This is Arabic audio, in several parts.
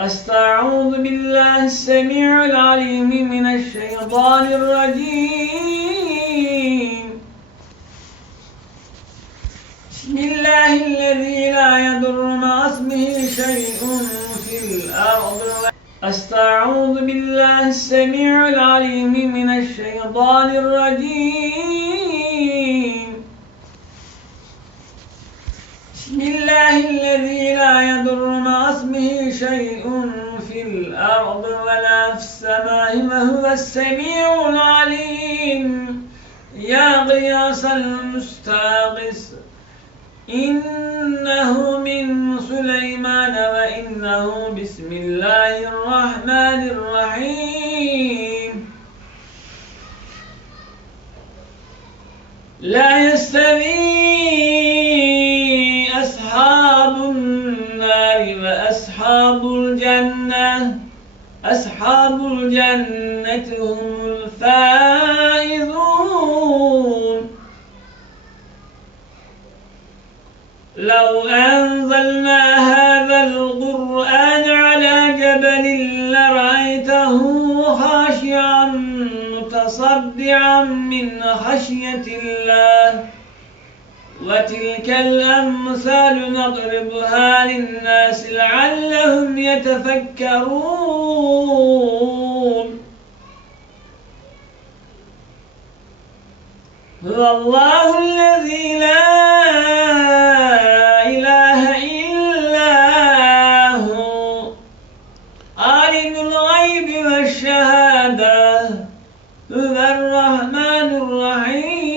أستعوذ بالله السميع العليم من الشيطان الرجيم بسم الله الذي لا يضر مع اسمه شيء في الأرض أستعوذ بالله السميع العليم من الشيطان الرجيم بسم الله الذي لا يضر مع اسمه شيء في الأرض ولا في السماء وهو السميع العليم. يا غياث المستغيث إنه من سليمان وإنه بسم الله الرحمن الرحيم. لا يستوي وأصحاب الجنة أصحاب الجنة هم الفائزون. لو أنزلنا هذا القرآن على جبل لرأيته خاشعا متصدعا من خشية الله. وتلك الأمثال نضربها للناس لعلهم يتفكرون. هو الله الذي لا إله إلا هو عالم الغيب والشهادة هو الرحمن الرحيم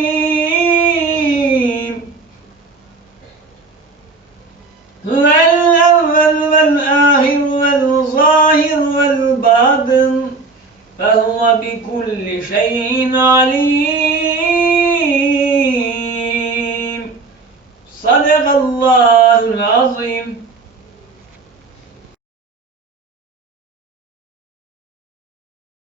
بكل شيء عليم. صدق الله العظيم.